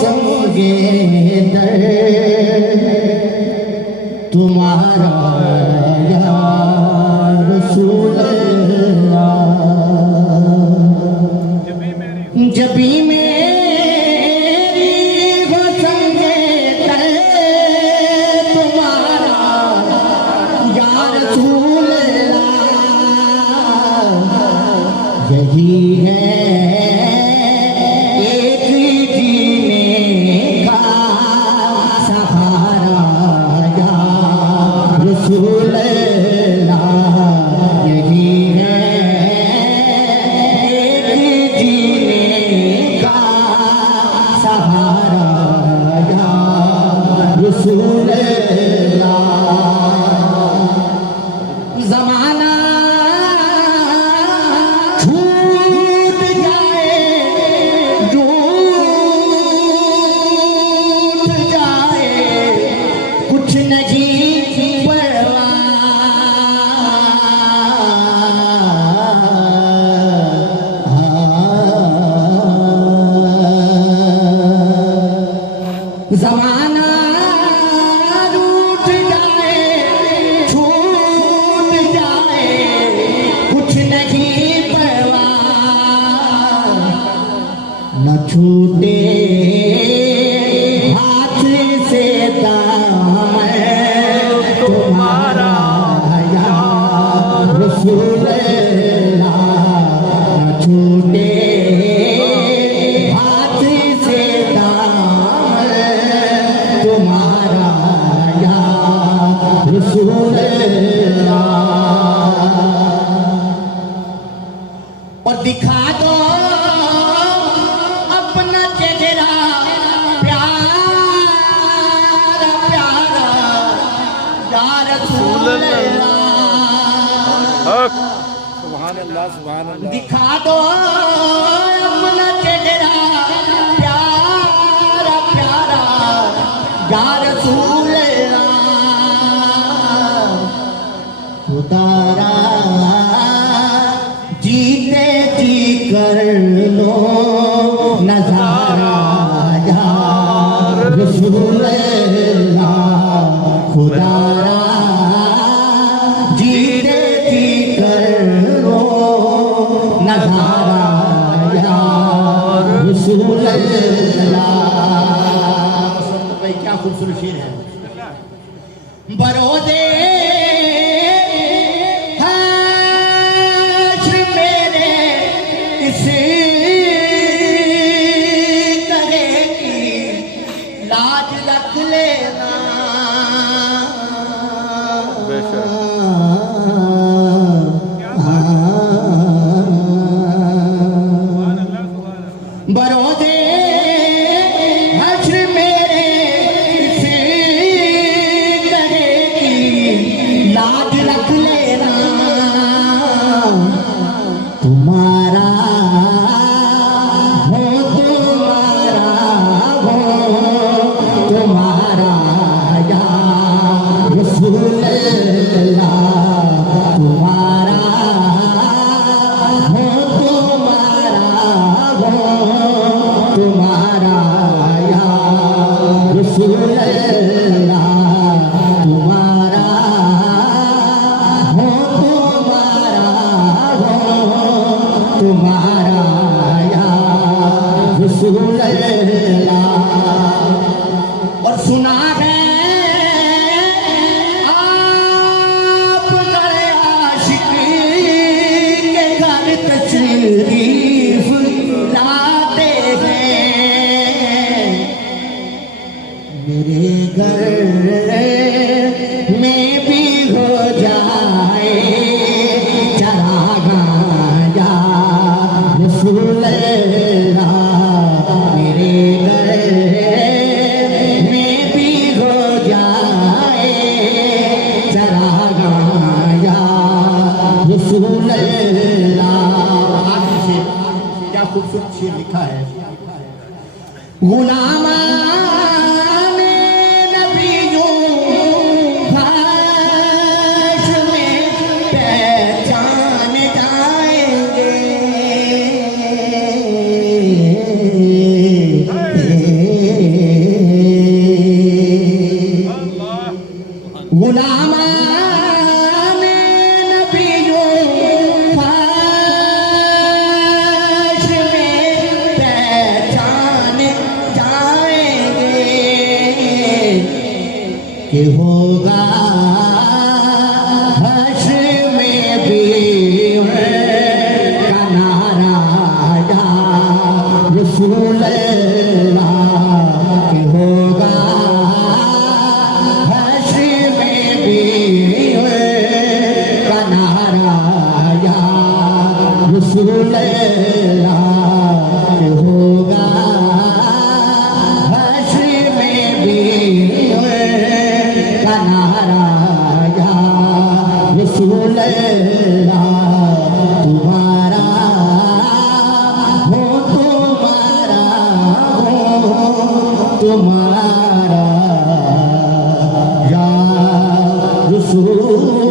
संगे दर तुम्हारा या रसूल अल्लाह। जब भी मेरी हो संगे दर तुम्हारा या रसूल अल्लाह। यही है रसूल अल्लाह। यही है एक जीने का सहारा या रसूल अल्लाह। ज़माना छूट जाए रूठ जाए कुछ नहीं ज़माना रूठ जाए छूट जाए कुछ नहीं परवाह। न छूटे हाथ से दामन तुम्हारा या रसूल अल्लाह। न छूटे हाथ से तुम्हारा या रसूल अल्लाह। और दिखा दो अपना चेहरा प्यारा प्यारा या रसूल अल्लाह। सुभान अल्लाह सुभान अल्लाह। दिखा दो अपना चेहरा प्यारा प्यारा या रसूल अल्लाह। खुदारा जीते जी कर लो नज़ारा या रसूल अल्लाह। खुदारा जीते जी कर लो नज़ारा या रसूल अल्लाह। क्या खूबसूरत शेर है। बरोदे हश्र मेरे इस तरह की लाज रख लेना। बरोदे लाज रख लेना। तुम्हारा हो तुम्हारा हो तुम्हारा या रसूल अल्लाह। तुम्हारा हो तुम्हारा हो तुम्हारा या रसूल अल्लाह। तुम्हारा तुम्हारा या रसूल अल्लाह। और सुना है आप गए आशिक के घर तशरीफ लाते हैं। मेरे घर में भी हो जाए चरागा या रसूल अल्लाह। मेरे घर में भी हो जाए चरागा या रसूल अल्लाह। आगे से क्या खूबसूरत शेर लिखा है। गुलामा कि होगा हश्र में भी का नारा या रसूल अल्लाह कि होगा हश्र में भी का नारा या रसूल अल्लाह कि होगा हश्र में भी का नारा या रसूल अल्लाह तुम्हारा हो तुम्हारा या रसूल